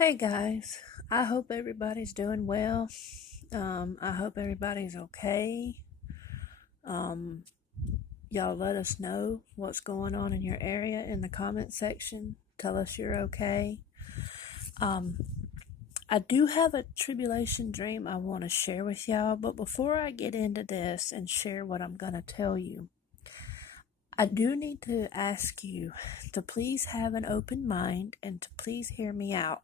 Hey guys, I hope everybody's doing well. I hope everybody's okay. Um, y'all let us know what's going on in your area in the comment section. Tell us you're okay. Um, I do have a tribulation dream I want to share with y'all, but before I get into this and share what I'm going to tell you, I do need to ask you to please have an open mind and to please hear me out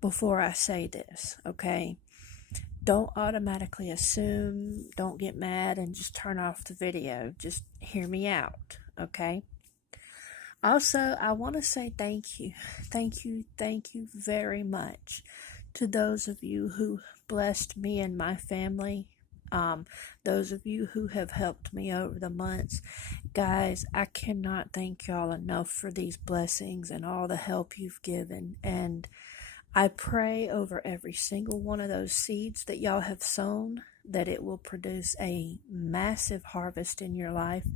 before I say this, okay? Don't automatically assume, don't get mad and just turn off the video. Just hear me out, okay? Also, I want to say thank you. Thank you very much to those of you who blessed me and my family. Those of you who have helped me over the months. Guys, I cannot thank y'all enough for these blessings and all the help you've given. And I pray over every single one of those seeds that y'all have sown that it will produce a massive harvest in your life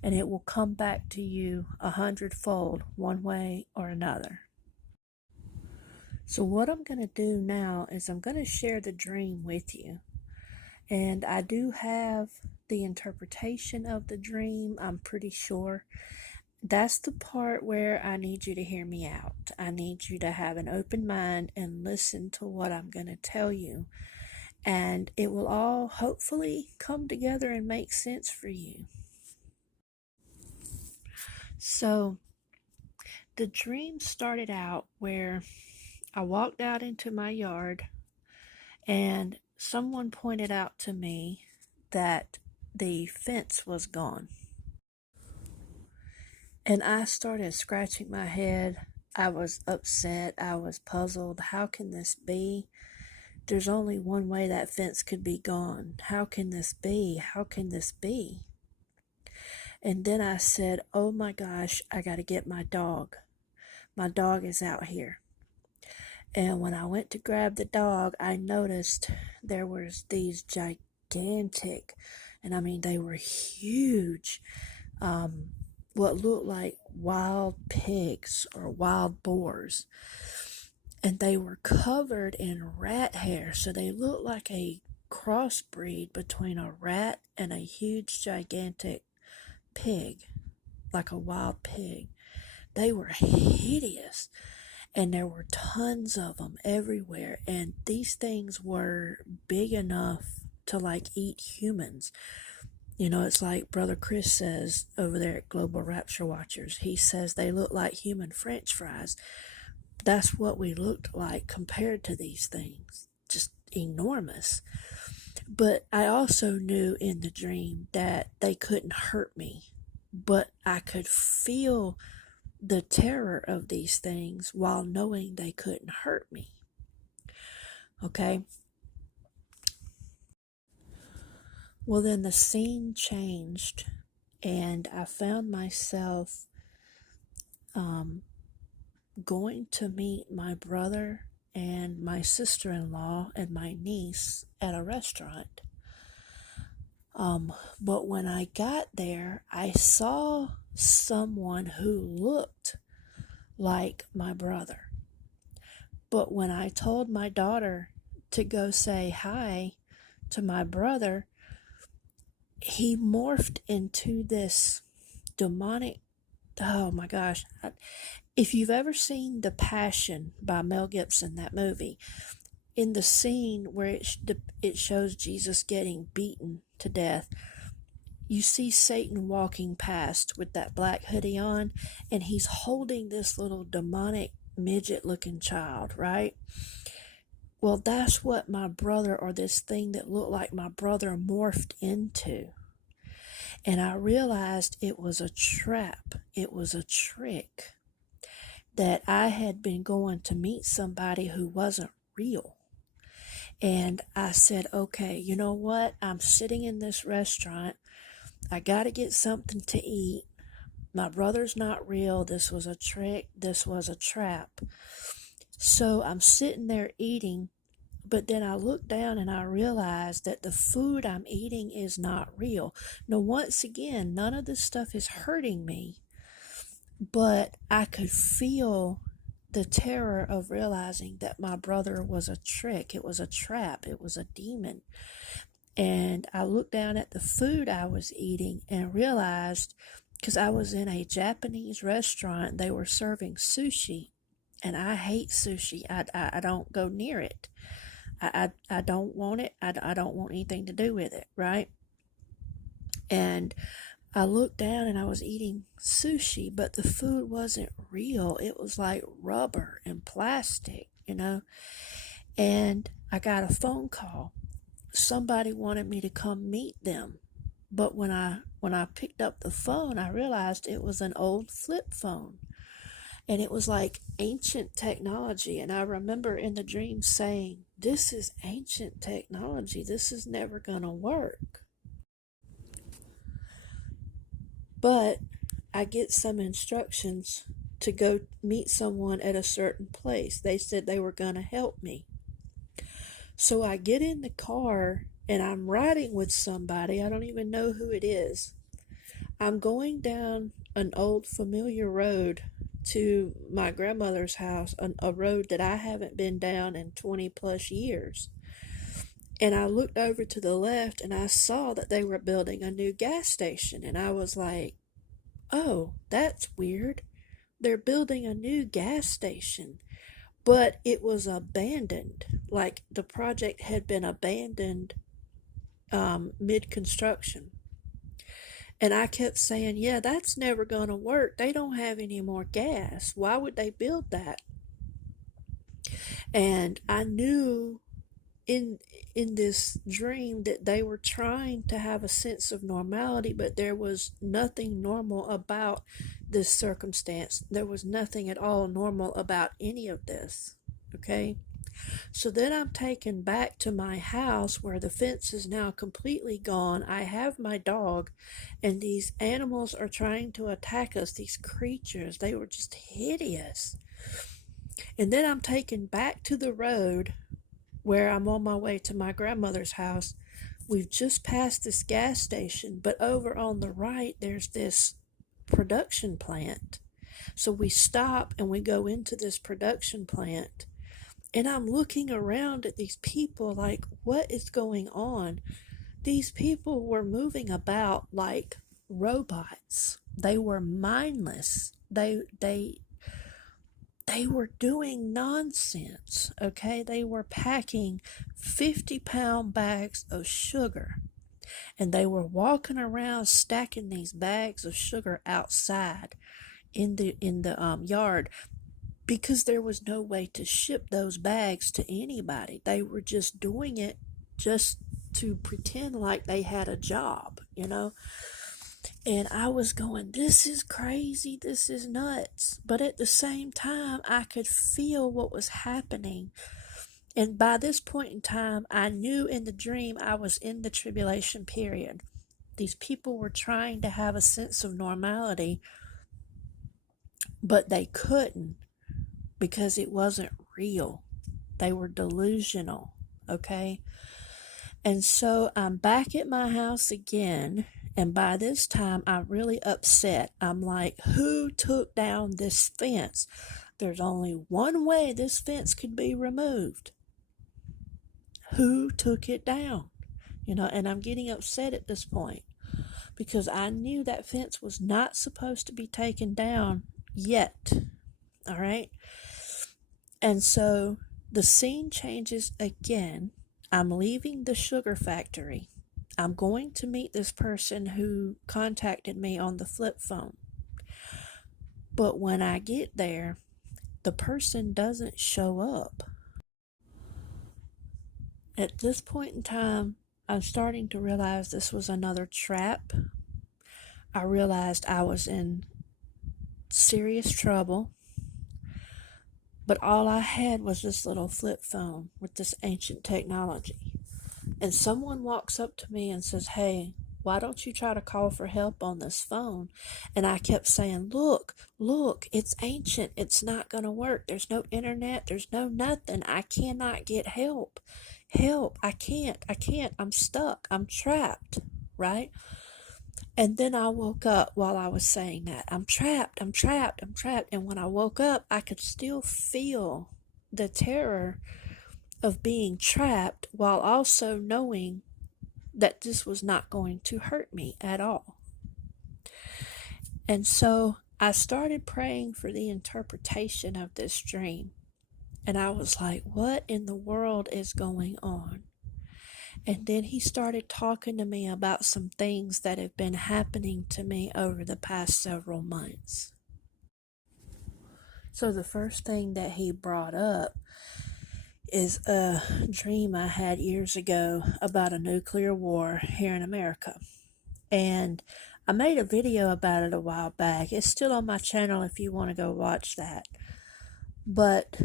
and it will come back to you 100-fold one way or another. So what I'm going to do now is I'm going to share the dream with you. And I do have the interpretation of the dream, I'm pretty sure. That's the part where I need you to hear me out. I need you to have an open mind and listen to what I'm going to tell you. And it will all hopefully come together and make sense for you. So, the dream started out where I walked out into my yard and someone pointed out to me that the fence was gone. And I started scratching my head. I was upset. I was puzzled. How can this be? There's only one way that fence could be gone. How can this be? How can this be? And then I said, oh my gosh, I got to get my dog. My dog is out here. And when I went to grab the dog, I noticed there was these gigantic, and I mean they were huge, what looked like wild pigs or wild boars. And they were covered in rat hair, so they looked like a crossbreed between a rat and a huge gigantic pig, like a wild pig. They were hideous, and there were tons of them everywhere, and these things were big enough to like eat humans. You know, it's like Brother Chris says over there at Global Rapture Watchers. He says they look like human French fries. That's what we looked like compared to these things. Just enormous. But I also knew in the dream that they couldn't hurt me. But I could feel the terror of these things while knowing they couldn't hurt me. Okay? Well, then the scene changed, and I found myself going to meet my brother and my sister-in-law and my niece at a restaurant. But when I got there, I saw someone who looked like my brother. But when I told my daughter to go say hi to my brother, he morphed into this demonic, oh my gosh. If you've ever seen The Passion by Mel Gibson, that movie, in the scene where it shows Jesus getting beaten to death, you see Satan walking past with that black hoodie on, and he's holding this little demonic midget-looking child, right? Well, that's what my brother, or this thing that looked like my brother, morphed into. And I realized it was a trap. It was a trick. That I had been going to meet somebody who wasn't real. And I said, okay, you know what? I'm sitting in this restaurant. I got to get something to eat. My brother's not real. This was a trick. This was a trap. So I'm sitting there eating, but then I look down and I realize that the food I'm eating is not real. Now, once again, none of this stuff is hurting me, but I could feel the terror of realizing that my brother was a trick, it was a trap, it was a demon. And I looked down at the food I was eating and realized, because I was in a Japanese restaurant, they were serving sushi. And I hate sushi. I don't go near it. I don't want it. I don't want anything to do with it, right? And I looked down and I was eating sushi, but the food wasn't real. It was like rubber and plastic, you know? And I got a phone call. Somebody wanted me to come meet them. But when I picked up the phone, I realized it was an old flip phone. And it was like ancient technology. And I remember in the dream saying, this is ancient technology. This is never going to work. But I get some instructions to go meet someone at a certain place. They said they were going to help me. So I get in the car and I'm riding with somebody. I don't even know who it is. I'm going down an old familiar road to my grandmother's house, a road that I haven't been down in 20 plus years. And I looked over to the left and I saw that they were building a new gas station. And I was like, oh, that's weird. They're building a new gas station. But it was abandoned. Like the project had been abandoned mid-construction. And I kept saying, yeah, that's never going to work. They don't have any more gas. Why would they build that? And I knew in this dream that they were trying to have a sense of normality, but there was nothing normal about this circumstance. There was nothing at all normal about any of this. Okay? So then I'm taken back to my house where the fence is now completely gone. I have my dog, and these animals are trying to attack us, these creatures. They were just hideous. And then I'm taken back to the road where I'm on my way to my grandmother's house. We've just passed this gas station, but over on the right, there's this production plant. So we stop and we go into this production plant. And I'm looking around at these people like, what is going on? These people were moving about like robots. They were mindless. They were doing nonsense, okay? They were packing 50-pound bags of sugar. And they were walking around stacking these bags of sugar outside in the yard, because there was no way to ship those bags to anybody. They were just doing it just to pretend like they had a job, you know? And I was going, this is crazy, this is nuts. But at the same time, I could feel what was happening. And by this point in time, I knew in the dream I was in the tribulation period. These people were trying to have a sense of normality, but they couldn't, because it wasn't real. They were delusional, okay? And so I'm back at my house again, and by this time I'm really upset. I'm like, who took down this fence? There's only one way this fence could be removed. Who took it down? You know, and I'm getting upset at this point because I knew that fence was not supposed to be taken down yet. All right? And so the scene changes again. I'm leaving the sugar factory. I'm going to meet this person who contacted me on the flip phone. But when I get there, the person doesn't show up. At this point in time, I'm starting to realize this was another trap. I realized I was in serious trouble. But all I had was this little flip phone with this ancient technology. And someone walks up to me and says, hey, why don't you try to call for help on this phone? And I kept saying, look, it's ancient. It's not going to work. There's no internet. There's no nothing. I cannot get help. Help. I can't. I'm stuck. I'm trapped. Right? And then I woke up while I was saying that. I'm trapped, I'm trapped, I'm trapped. And when I woke up, I could still feel the terror of being trapped while also knowing that this was not going to hurt me at all. And so I started praying for the interpretation of this dream. And I was like, what in the world is going on? And then he started talking to me about some things that have been happening to me over the past several months. So the first thing that he brought up is a dream I had years ago about a nuclear war here in America. And I made a video about it a while back. It's still on my channel if you want to go watch that. But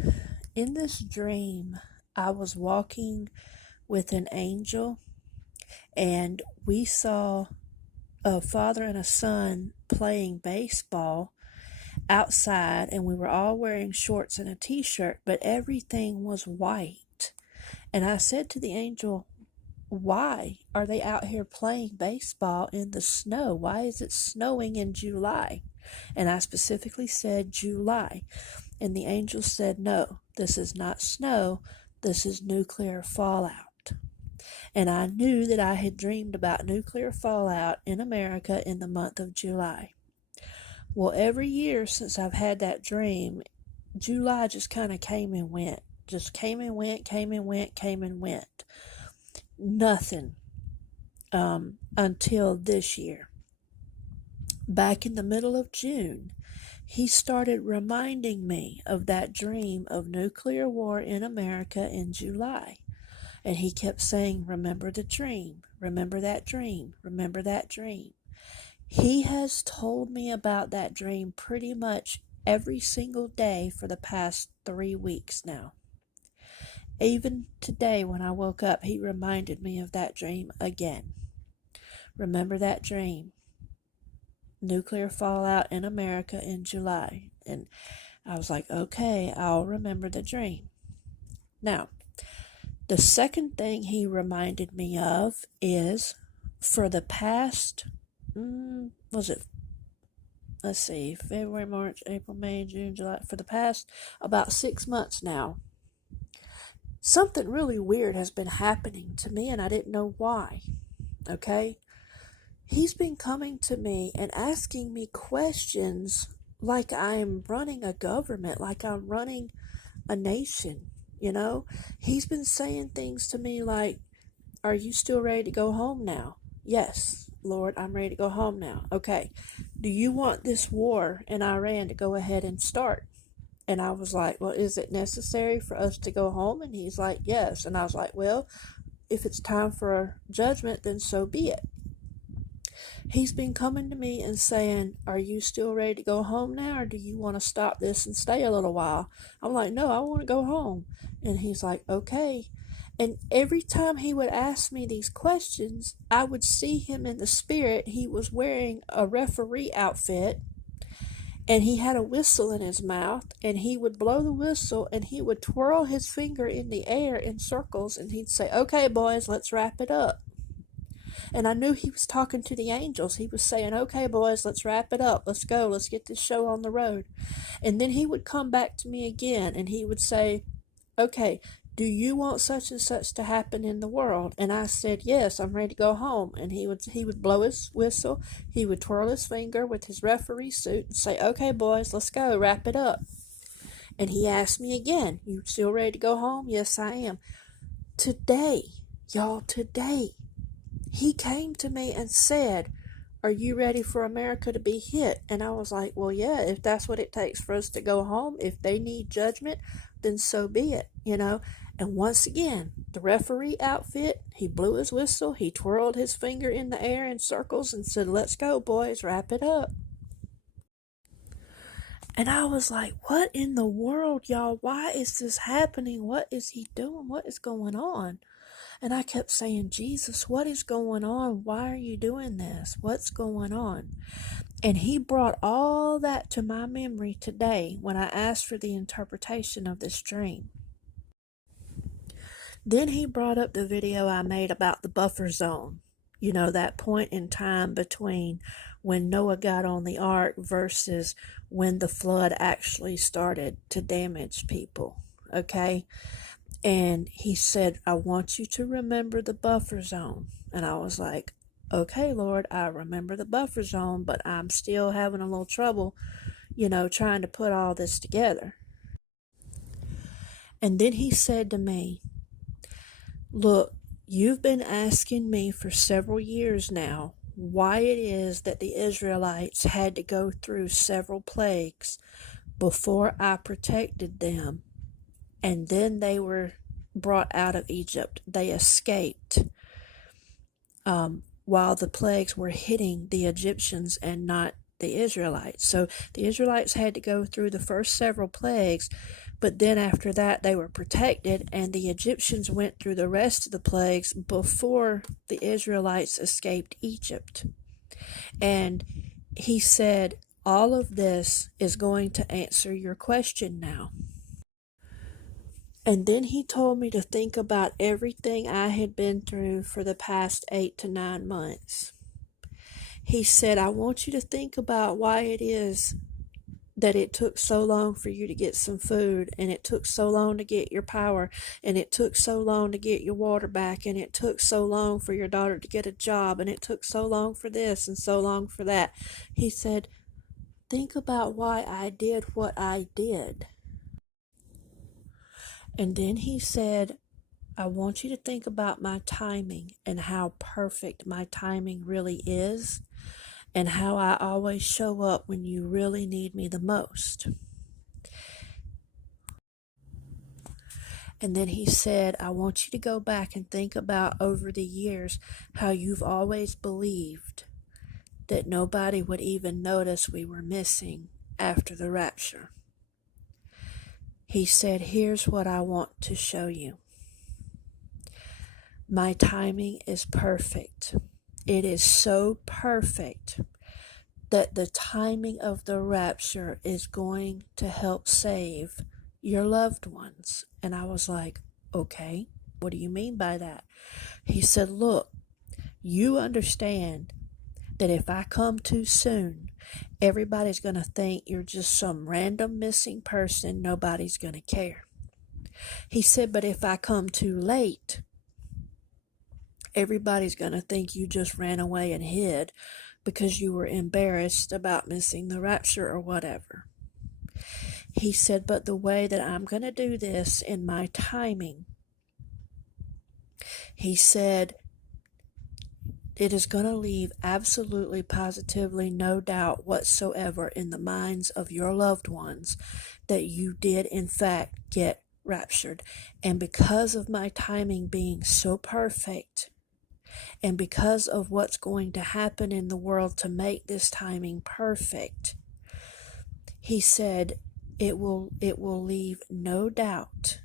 in this dream, I was walking with an angel, and we saw a father and a son playing baseball outside, and we were all wearing shorts and a t-shirt, but everything was white. And I said to the angel, why are they out here playing baseball in the snow? Why is it snowing in July? And I specifically said July. And the angel said, no, this is not snow. This is nuclear fallout. And I knew that I had dreamed about nuclear fallout in America in the month of July. Well, every year since I've had that dream, July just kind of came and went. Just came and went, came and went, came and went. Nothing until this year. Back in the middle of June, he started reminding me of that dream of nuclear war in America in July. And he kept saying, remember the dream, remember that dream, remember that dream. He has told me about that dream pretty much every single day for the past 3 weeks now. Even today when I woke up, he reminded me of that dream again. Remember that dream. Nuclear fallout in America in July. And I was like, okay, I'll remember the dream. Now, the second thing he reminded me of is for the past, February, March, April, May, June, July, for the past about 6 months now, something really weird has been happening to me and I didn't know why, okay? He's been coming to me and asking me questions like I'm running a government, like I'm running a nation, you know? He's been saying things to me like, are you still ready to go home now? Yes, Lord, I'm ready to go home now. Okay, do you want this war in Iran to go ahead and start? And I was like, well, is it necessary for us to go home? And he's like, yes. And I was like, well, if it's time for a judgment, then so be it. He's been coming to me and saying, are you still ready to go home now, or do you want to stop this and stay a little while? I'm like, no, I want to go home. And he's like, okay. And every time he would ask me these questions, I would see him in the spirit. He was wearing a referee outfit, and he had a whistle in his mouth, and he would blow the whistle, and he would twirl his finger in the air in circles, and he'd say, okay, boys, let's wrap it up. And I knew he was talking to the angels. He was saying, okay, boys, let's wrap it up. Let's go. Let's get this show on the road. And then he would come back to me again, and he would say, okay, do you want such and such to happen in the world? And I said, yes, I'm ready to go home. And he would blow his whistle. He would twirl his finger with his referee suit and say, okay, boys, let's go. Wrap it up. And he asked me again, you still ready to go home? Yes, I am. Today, he came to me and said, are you ready for America to be hit? And I was like, well, yeah, if that's what it takes for us to go home, if they need judgment, then so be it, you know. And once again, the referee outfit, he blew his whistle, he twirled his finger in the air in circles and said, let's go, boys, wrap it up. And I was like, what in the world, y'all? Why is this happening? What is he doing? What is going on? And I kept saying, Jesus, what is going on? Why are you doing this? What's going on? And he brought all that to my memory today when I asked for the interpretation of this dream. Then he brought up the video I made about the buffer zone. that point in time between when Noah got on the ark versus when the flood actually started to damage people. Okay? And he said, I want you to remember the buffer zone. And I was like, okay, Lord, I remember the buffer zone, but I'm still having a little trouble, trying to put all this together. And then he said to me, look, you've been asking me for several years now why it is that the Israelites had to go through several plagues before I protected them, and then they were brought out of Egypt. They escaped while the plagues were hitting the Egyptians and not the Israelites. So the Israelites had to go through the first several plagues, but then after that they were protected, and the Egyptians went through the rest of the plagues before the Israelites escaped Egypt. And he said, all of this is going to answer your question now. And then he told me to think about everything I had been through for the past 8 to 9 months. He said, I want you to think about why it is that it took so long for you to get some food, and it took so long to get your power, and it took so long to get your water back, and it took so long for your daughter to get a job, and it took so long for this and so long for that. He said, think about why I did what I did. And then he said, I want you to think about my timing and how perfect my timing really is, and how I always show up when you really need me the most. And then he said, I want you to go back and think about over the years how you've always believed that nobody would even notice we were missing after the rapture. He said, here's what I want to show you. My timing is perfect. It is so perfect that the timing of the rapture is going to help save your loved ones. And I was like, okay, what do you mean by that? He said, look, you understand that if I come too soon, everybody's going to think you're just some random missing person. Nobody's going to care. He said, but if I come too late, everybody's going to think you just ran away and hid because you were embarrassed about missing the rapture or whatever. He said, but the way that I'm going to do this in my timing, he said, it is going to leave absolutely, positively no doubt whatsoever in the minds of your loved ones that you did in fact get raptured. And because of my timing being so perfect, and because of what's going to happen in the world to make this timing perfect, he said, it will leave no doubt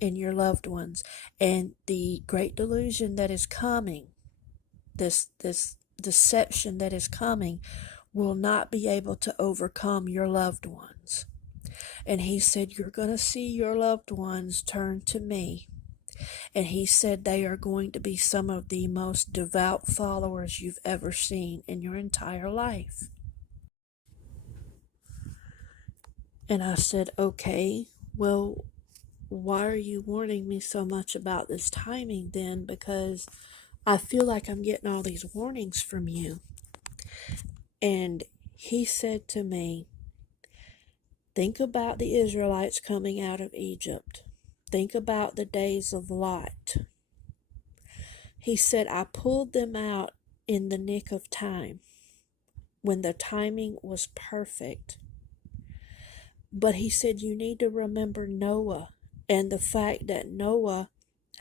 in your loved ones. And the great delusion that is coming, this deception that is coming, will not be able to overcome your loved ones. And he said, you're going to see your loved ones turn to me. And he said they are going to be some of the most devout followers you've ever seen in your entire life. And I said, okay, well, why are you warning me so much about this timing then? Because I feel like I'm getting all these warnings from you. And he said to me, think about the Israelites coming out of Egypt. Think about the days of Lot. He said, I pulled them out in the nick of time, when the timing was perfect. But he said, you need to remember Noah, and the fact that Noah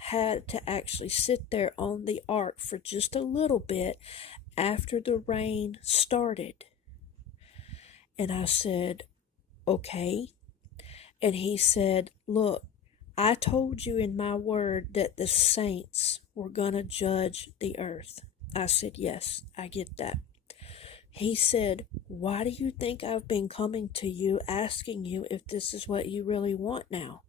had to actually sit there on the ark for just a little bit after the rain started. And I said, okay. And he said, look, I told you in my word that the saints were going to judge the earth. I said, yes, I get that. He said, why do you think I've been coming to you asking you if this is what you really want now?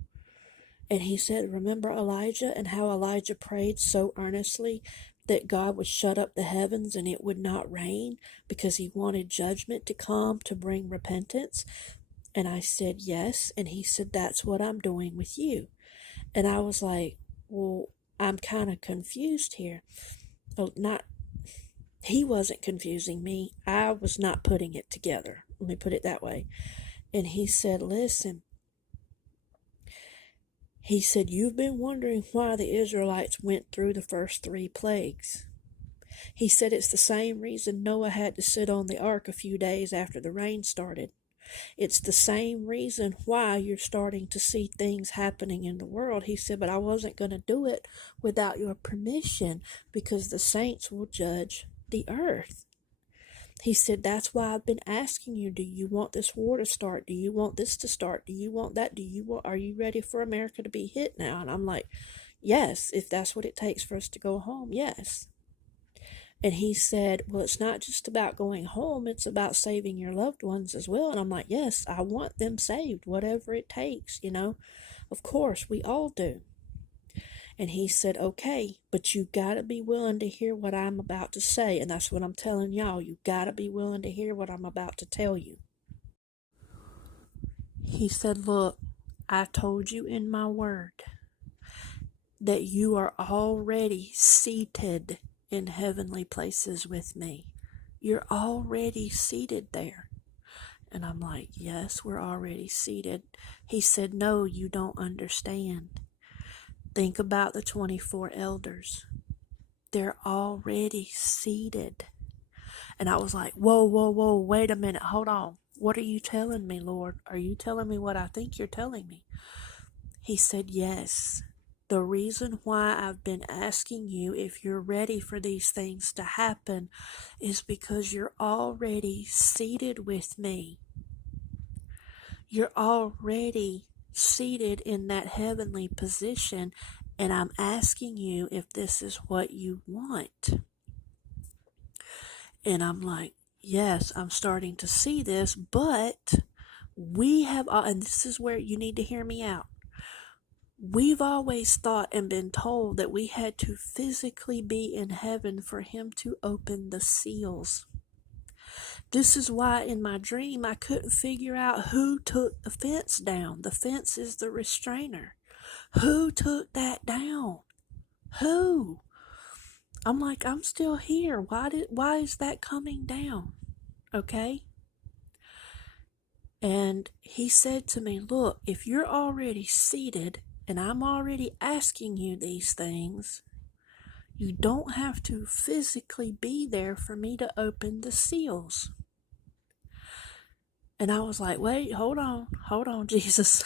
And he said, remember Elijah and how Elijah prayed so earnestly that God would shut up the heavens and it would not rain because he wanted judgment to come to bring repentance? And I said, yes. And he said, that's what I'm doing with you. And I was like, well, I'm kind of confused here. Oh, he wasn't confusing me. I was not putting it together. Let me put it that way. And he said, listen, he said, you've been wondering why the Israelites went through the first 3 plagues. He said it's the same reason Noah had to sit on the ark a few days after the rain started. It's the same reason why you're starting to see things happening in the world. He said, but I wasn't going to do it without your permission because the saints will judge the earth. He said, that's why I've been asking you, do you want this war to start? Do you want this to start? Do you want that? Are you ready for America to be hit now? And I'm like, yes, if that's what it takes for us to go home, yes. And he said, well, it's not just about going home, it's about saving your loved ones as well. And I'm like, yes, I want them saved, whatever it takes, Of course, we all do. And he said, okay, but you got to be willing to hear what I'm about to say. And that's what I'm telling y'all. You got to be willing to hear what I'm about to tell you. He said, look, I told you in my word that you are already seated in heavenly places with me. You're already seated there. And I'm like, yes, we're already seated. He said, no, you don't understand. Think about the 24 elders. They're already seated. And I was like, whoa, wait a minute, hold on. What are you telling me, Lord? Are you telling me what I think you're telling me? He said, yes. The reason why I've been asking you if you're ready for these things to happen is because you're already seated with me. You're already seated in that heavenly position, and I'm asking you if this is what you want. And I'm like, yes, I'm starting to see this, but we have, and this is where you need to hear me out. We've always thought and been told that we had to physically be in heaven for him to open the seals. This is why in my dream I couldn't figure out who took the fence down. The fence is the restrainer. Who took that down? Who? I'm like, I'm still here. Why is that coming down? Okay? And he said to me, look, if you're already seated and I'm already asking you these things, you don't have to physically be there for me to open the seals. And I was like, wait, hold on, Jesus.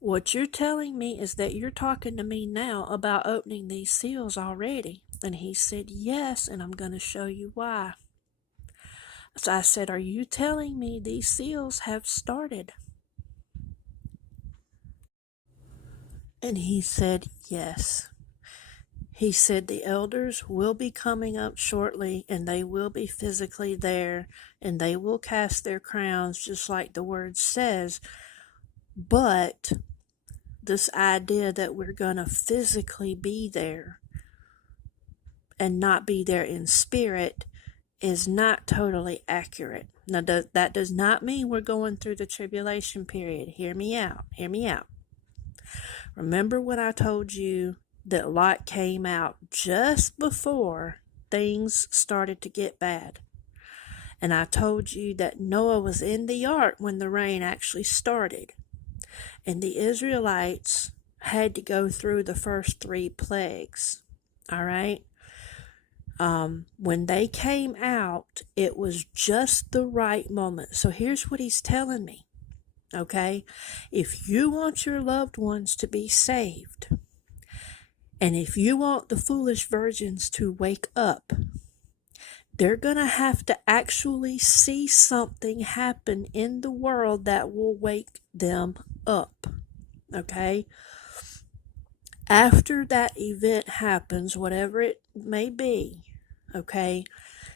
What you're telling me is that you're talking to me now about opening these seals already. And he said, yes, and I'm going to show you why. So I said, are you telling me these seals have started? And he said, yes. He said the elders will be coming up shortly, and they will be physically there, and they will cast their crowns just like the word says. But this idea that we're going to physically be there and not be there in spirit is not totally accurate. Now, that does not mean we're going through the tribulation period. Hear me out. Remember when I told you that Lot came out just before things started to get bad? And I told you that Noah was in the ark when the rain actually started. And the Israelites had to go through the first 3 plagues. All right? When they came out, it was just the right moment. So here's what he's telling me. Okay? If you want your loved ones to be saved, and if you want the foolish virgins to wake up, they're going to have to actually see something happen in the world that will wake them up. Okay? After that event happens, whatever it may be, okay,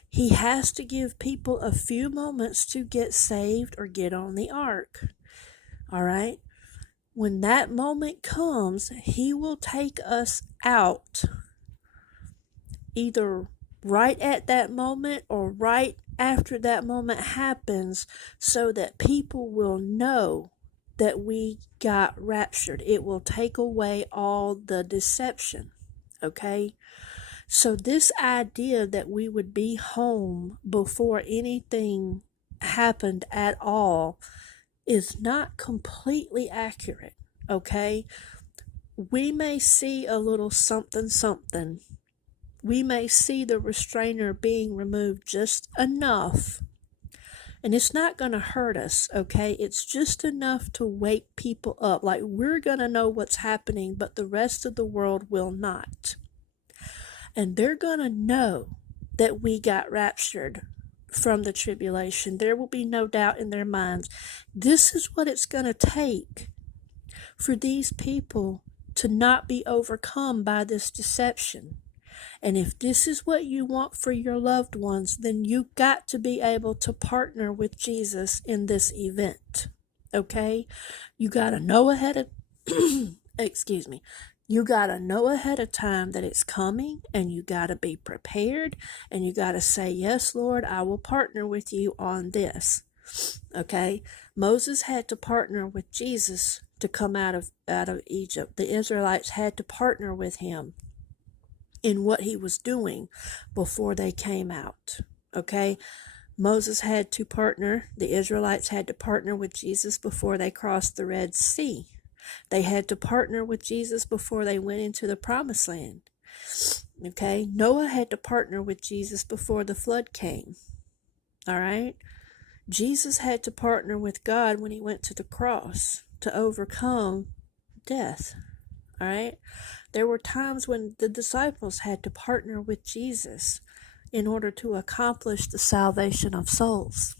he has to give people a few moments to get saved or get on the ark. All right? When that moment comes, he will take us out either right at that moment or right after that moment happens, so that people will know that we got raptured. It will take away all the deception, okay? So this idea that we would be home before anything happened at all is not completely accurate, okay? We may see a little something something. We may see the restrainer being removed just enough, and it's not going to hurt us, okay? It's just enough to wake people up. Like, we're going to know what's happening, but the rest of the world will not. And they're going to know that we got raptured from the tribulation. There will be no doubt in their minds. This is what it's going to take for these people to not be overcome by this deception. And if this is what you want for your loved ones, then you got to be able to partner with Jesus in this event. Okay? You got to know ahead of excuse me. You got to know ahead of time that it's coming, and you got to be prepared, and you got to say, "Yes, Lord, I will partner with you on this." Okay? Moses had to partner with Jesus to come out of Egypt. The Israelites had to partner with him in what he was doing before they came out. Okay? Moses had to partner, the Israelites had to partner with Jesus before they crossed the Red Sea. They had to partner with Jesus before they went into the Promised Land. Okay? Noah had to partner with Jesus before the flood came. All right? Jesus had to partner with God when he went to the cross to overcome death. All right? There were times when the disciples had to partner with Jesus in order to accomplish the salvation of souls.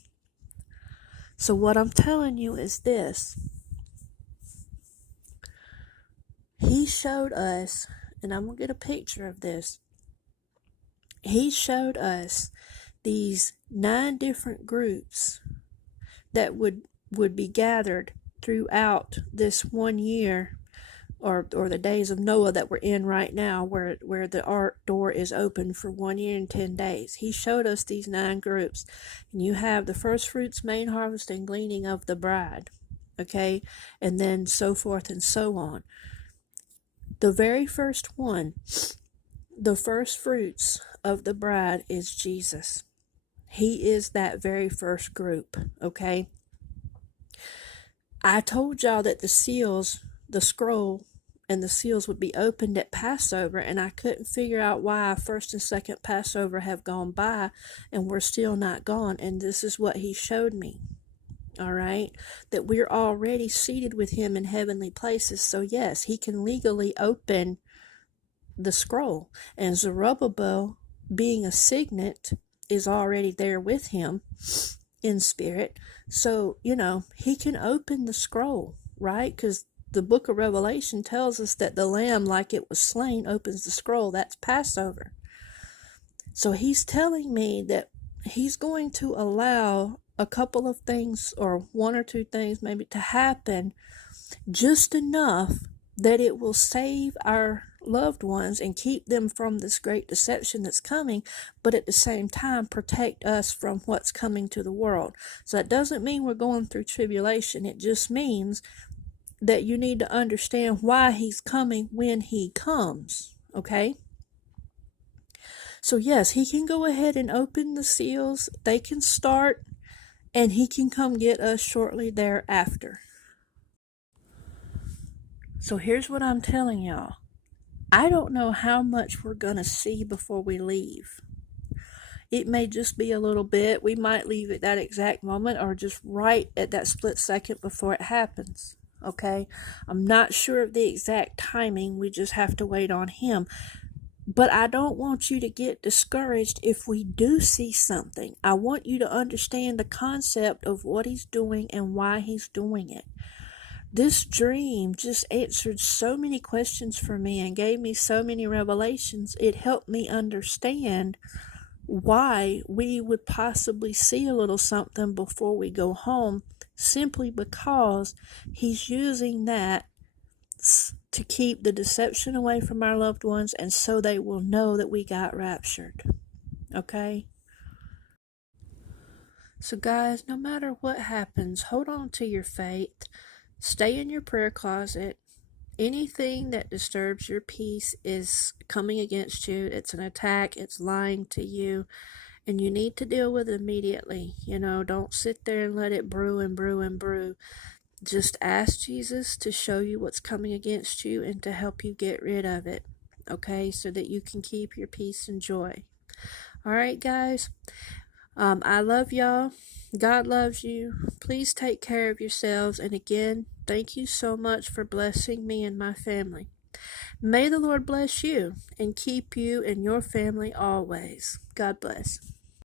So what I'm telling you is this. He showed us, and I'm going to get a picture of this. He showed us these 9 different groups that would be gathered throughout this 1 year, or the days of Noah that we're in right now, where the ark door is open for 1 year and 10 days. He showed us these 9 groups. And you have the first fruits, main harvest, and gleaning of the bride. Okay? And then so forth and so on. The very first one, the first fruits of the bride, is Jesus. He is that very first group, okay? I told y'all that the seals, the scroll and the seals would be opened at Passover, and I couldn't figure out why first and second Passover have gone by and we're still not gone. And this is what he showed me. All right, that we're already seated with him in heavenly places. So yes, he can legally open the scroll, and Zerubbabel, being a signet, is already there with him in spirit. So, he can open the scroll, right? Because the book of Revelation tells us that the lamb, like it was slain, opens the scroll. That's Passover. So he's telling me that he's going to allow a couple of things, or 1 or 2 things maybe, to happen just enough that it will save our loved ones and keep them from this great deception that's coming, but at the same time protect us from what's coming to the world. So that doesn't mean we're going through tribulation. It just means that you need to understand why he's coming when he comes. Okay? So yes, he can go ahead and open the seals. They can start, and he can come get us shortly thereafter. So here's what I'm telling y'all. I don't know how much we're going to see before we leave. It may just be a little bit. We might leave at that exact moment, or just right at that split second before it happens. Okay? I'm not sure of the exact timing. We just have to wait on him. But I don't want you to get discouraged if we do see something. I want you to understand the concept of what he's doing and why he's doing it. This dream just answered so many questions for me and gave me so many revelations. It helped me understand why we would possibly see a little something before we go home, simply because he's using that to keep the deception away from our loved ones, and so they will know that we got raptured. Okay? So, guys, no matter what happens, hold on to your faith. Stay in your prayer closet. Anything that disturbs your peace is coming against you. It's an attack. It's lying to you. And you need to deal with it immediately. Don't sit there and let it brew and brew and brew. Just ask Jesus to show you what's coming against you and to help you get rid of it. Okay? So that you can keep your peace and joy. All right, guys? I love y'all. God loves you. Please take care of yourselves. And again, thank you so much for blessing me and my family. May the Lord bless you and keep you and your family always. God bless.